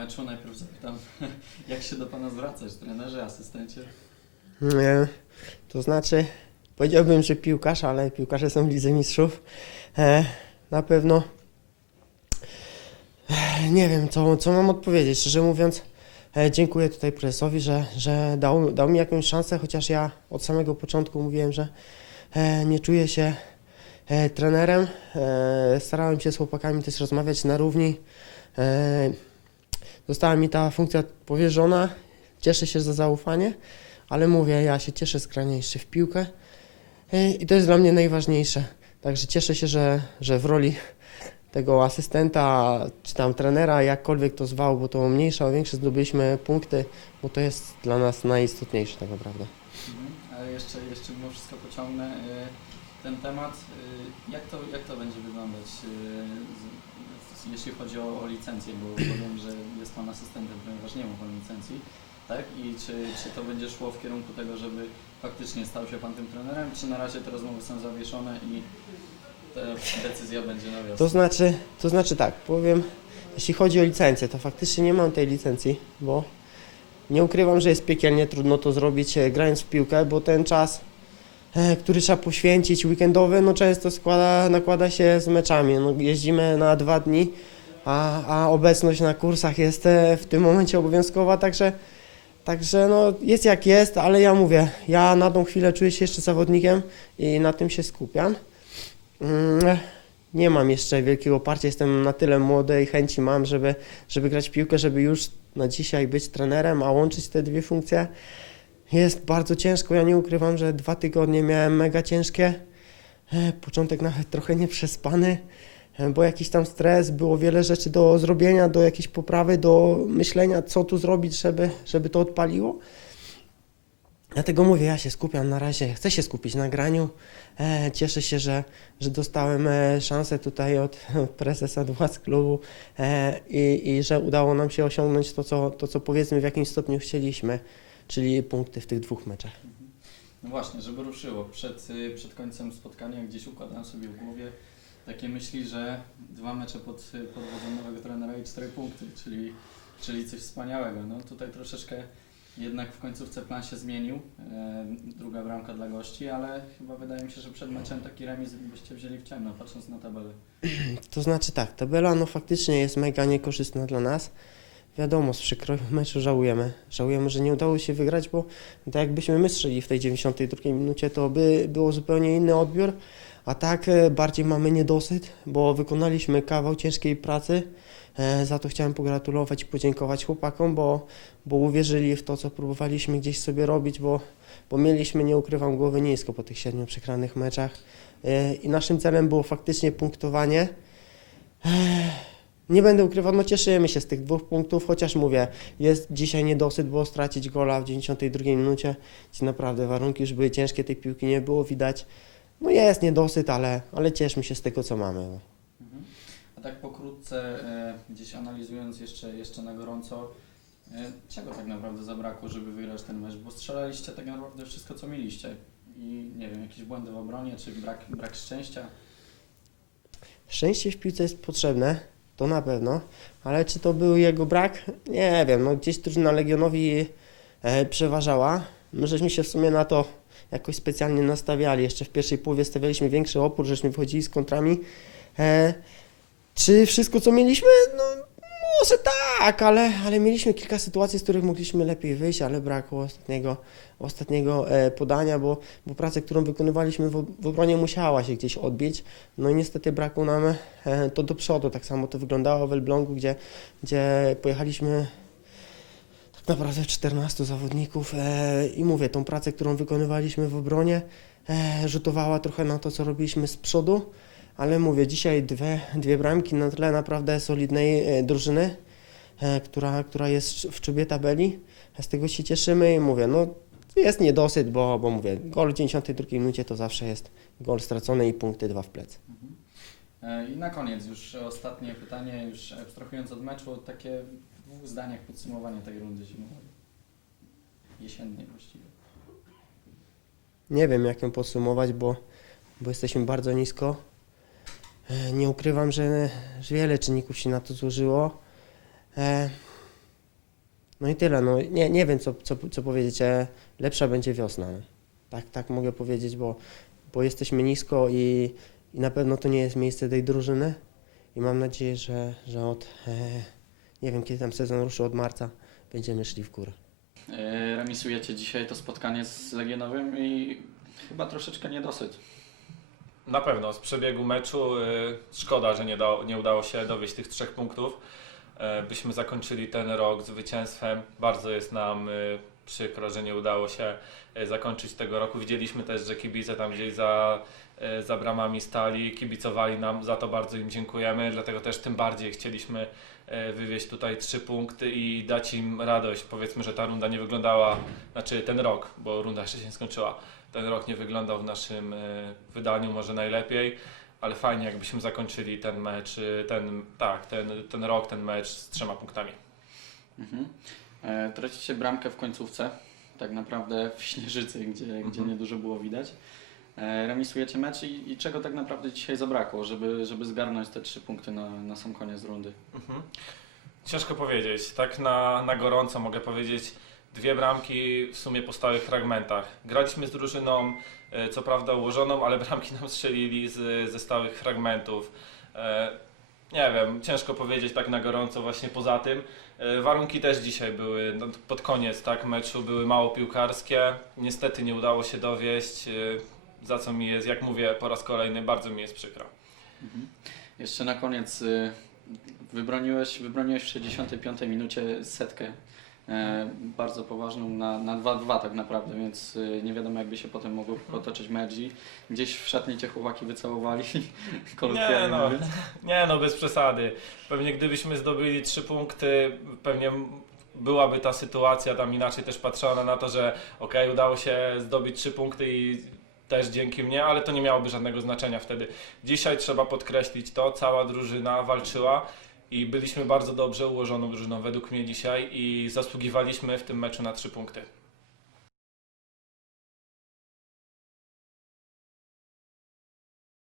meczu. Najpierw zapytam, jak się do Pana zwracać, trenerze, asystencie? Nie, to znaczy, powiedziałbym, że piłkarz, ale piłkarze są w Lidze Mistrzów. E, na pewno e, nie wiem, co, co mam odpowiedzieć. Szczerze mówiąc, e, dziękuję tutaj prezesowi, że, że dał, dał mi jakąś szansę, chociaż ja od samego początku mówiłem, że e, nie czuję się e, trenerem. E, starałem się z chłopakami też rozmawiać na równi. E, została mi ta funkcja powierzona. Cieszę się za zaufanie ale mówię, ja się cieszę z grania jeszcze w piłkę i to jest dla mnie najważniejsze. Także cieszę się, że, że w roli tego asystenta czy tam trenera, jakkolwiek to zwał, bo to mniejsze, a większe zdobyliśmy punkty, bo to jest dla nas najistotniejsze tak naprawdę. Mhm. Ale jeszcze, jeszcze mimo wszystko pociągnę y, ten temat. Y, Jak to, jak to będzie wyglądać, y, jeśli chodzi o, o licencję, bo bo wiem, że jest Pan asystentem, ponieważ nie ma Pan licencji, tak? I czy, czy to będzie szło w kierunku tego, żeby faktycznie stał się Pan tym trenerem, czy na razie te rozmowy są zawieszone i ta decyzja będzie na wiosnę? To znaczy, to znaczy tak, powiem, jeśli chodzi o licencję, to faktycznie nie mam tej licencji, bo nie ukrywam, że jest piekielnie trudno to zrobić e, grając w piłkę, bo ten czas, który trzeba poświęcić weekendowy, no często składa, nakłada się z meczami. No, jeździmy na dwa dni, a, a obecność na kursach jest e, w tym momencie obowiązkowa, także, także no, jest jak jest, ale ja mówię, ja na tą chwilę czuję się jeszcze zawodnikiem i na tym się skupiam. Mm, nie mam jeszcze wielkiego oparcia, jestem na tyle młody i chęci mam, żeby, żeby grać piłkę, żeby już na dzisiaj być trenerem, a łączyć te dwie funkcje jest bardzo ciężko. Ja nie ukrywam, że dwa tygodnie miałem mega ciężkie. E, Początek nawet trochę nieprzespany, e, bo jakiś tam stres, było wiele rzeczy do zrobienia, do jakiejś poprawy, do myślenia, co tu zrobić, żeby, żeby to odpaliło. Dlatego mówię, ja się skupiam na razie, chcę się skupić na graniu. E, cieszę się, że, że dostałem szansę tutaj od prezesa władz klubu i, i że udało nam się osiągnąć to co, to, co powiedzmy w jakimś stopniu chcieliśmy, czyli punkty w tych dwóch meczach. No właśnie, żeby ruszyło. Przed, y, przed końcem spotkania gdzieś układałem sobie w głowie takie myśli, że dwa mecze pod, pod wodzą nowego trenera i cztery punkty, czyli, czyli coś wspaniałego. No tutaj troszeczkę jednak w końcówce plan się zmienił. E, druga bramka dla gości, ale chyba wydaje mi się, że przed meczem taki remis byście wzięli w ciemno, patrząc na tabelę. To znaczy tak, tabela no faktycznie jest mega niekorzystna dla nas. Wiadomo, z przykroju meczu żałujemy. Żałujemy, że nie udało się wygrać, bo tak jakbyśmy my strzeli w tej 92 minucie, to by było zupełnie inny odbiór. A tak e, bardziej mamy niedosyt, bo wykonaliśmy kawał ciężkiej pracy. E, Za to chciałem pogratulować i podziękować chłopakom, bo, bo uwierzyli w to, co próbowaliśmy gdzieś sobie robić, bo, bo mieliśmy, nie ukrywam, głowy nisko po tych siedmiu przegranych meczach. E, I naszym celem było faktycznie punktowanie. Ech, Nie będę ukrywał, no cieszymy się z tych dwóch punktów, chociaż mówię, jest dzisiaj niedosyt, bo stracić gola w 92 minucie, gdzie naprawdę warunki już były ciężkie, tej piłki nie było widać. No jest niedosyt, ale, ale cieszmy się z tego, co mamy. no. A tak pokrótce, e, gdzieś analizując jeszcze, jeszcze na gorąco, e, czego tak naprawdę zabrakło, żeby wygrać ten mecz? Bo strzelaliście tak naprawdę wszystko, co mieliście. I nie wiem, jakieś błędy w obronie, czy brak, brak szczęścia? Szczęście w piłce jest potrzebne, to na pewno, ale czy to był jego brak? Nie wiem, no gdzieś drużyna Legionowi e, przeważała. My żeśmy się w sumie na to jakoś specjalnie nastawiali. Jeszcze w pierwszej połowie stawialiśmy większy opór, żeśmy wchodzili z kontrami. E, czy wszystko, co mieliśmy? No może tak, ale, ale mieliśmy kilka sytuacji, z których mogliśmy lepiej wyjść, ale brakło ostatniego, ostatniego e, podania, bo, bo pracę, którą wykonywaliśmy w, w obronie musiała się gdzieś odbić. No i niestety brakło nam e, to do przodu. Tak samo to wyglądało w Elblągu, gdzie, gdzie pojechaliśmy tak naprawdę 14 zawodników e, i mówię, tą pracę, którą wykonywaliśmy w obronie, e, rzutowała trochę na to, co robiliśmy z przodu, ale mówię, dzisiaj dwie, dwie bramki na tle naprawdę solidnej e, drużyny, która, która jest w czubie tabeli. Z tego się cieszymy i mówię, no jest niedosyt, bo, bo mówię, gol w 92 minucie to zawsze jest gol stracony i punkty dwa w plec. Mhm. E, I na koniec już ostatnie pytanie, już abstrahując od meczu, takie w dwóch zdaniach podsumowanie tej rundy zimowej. Jesiennej właściwie. Nie wiem, jak ją podsumować, bo, bo jesteśmy bardzo nisko. E, Nie ukrywam, że, że wiele czynników się na to złożyło. E, No i tyle, no nie, nie wiem co, co, co powiedzieć, e, lepsza będzie wiosna. Tak, tak mogę powiedzieć, bo, bo jesteśmy nisko i, i na pewno to nie jest miejsce tej drużyny i mam nadzieję, że, że od, e, nie wiem kiedy tam sezon ruszy, od marca będziemy szli w górę. E, Remisujecie dzisiaj to spotkanie z Legionowym i chyba troszeczkę niedosyt. Na pewno z przebiegu meczu y, szkoda, że nie, dało, nie udało się dowieść tych trzech punktów. E, byśmy zakończyli ten rok zwycięstwem. Bardzo jest nam y, przykro, że nie udało się y, zakończyć tego roku. Widzieliśmy też, że kibice tam gdzieś za, za bramami stali, kibicowali nam, za to bardzo im dziękujemy. Dlatego też tym bardziej chcieliśmy wywieźć tutaj trzy punkty i dać im radość. Powiedzmy, że ta runda nie wyglądała, znaczy ten rok, bo runda jeszcze się nie skończyła ten rok nie wyglądał w naszym e, wydaniu może najlepiej, ale fajnie jakbyśmy zakończyli ten mecz, e, ten, tak, ten, ten rok, ten mecz z trzema punktami. Mhm. E, Tracicie bramkę w końcówce, tak naprawdę w Śnieżycy, gdzie, gdzie Mhm. niedużo było widać. E, Remisujecie mecz i, i czego tak naprawdę dzisiaj zabrakło, żeby, żeby zgarnąć te trzy punkty na, na sam koniec rundy? Mhm. Ciężko powiedzieć. Tak na, na gorąco mogę powiedzieć. Dwie bramki w sumie po stałych fragmentach. Graliśmy z drużyną, e, co prawda ułożoną, ale bramki nam strzelili z, ze stałych fragmentów. E, Nie wiem, ciężko powiedzieć tak na gorąco właśnie poza tym. E, Warunki też dzisiaj były, no, pod koniec tak, meczu były mało piłkarskie. Niestety nie udało się dowieść, za co mi jest, jak mówię po raz kolejny, bardzo mi jest przykro. Mhm. Jeszcze na koniec y, wybroniłeś, wybroniłeś w 65 minucie setkę. E, bardzo poważną na, na 2-2 tak naprawdę, więc y, nie wiadomo jakby się potem mogło potoczyć mecz i gdzieś w szatni cię chłopaki wycałowali, kolokwialnie Nie, no. Nie no, bez przesady. Pewnie gdybyśmy zdobyli trzy punkty, pewnie byłaby ta sytuacja tam inaczej też patrzona na to, że okej, udało się zdobyć trzy punkty i też dzięki mnie, ale to nie miałoby żadnego znaczenia wtedy. Dzisiaj trzeba podkreślić to, cała drużyna walczyła i byliśmy bardzo dobrze ułożoną drużyną według mnie dzisiaj i zasługiwaliśmy w tym meczu na trzy punkty.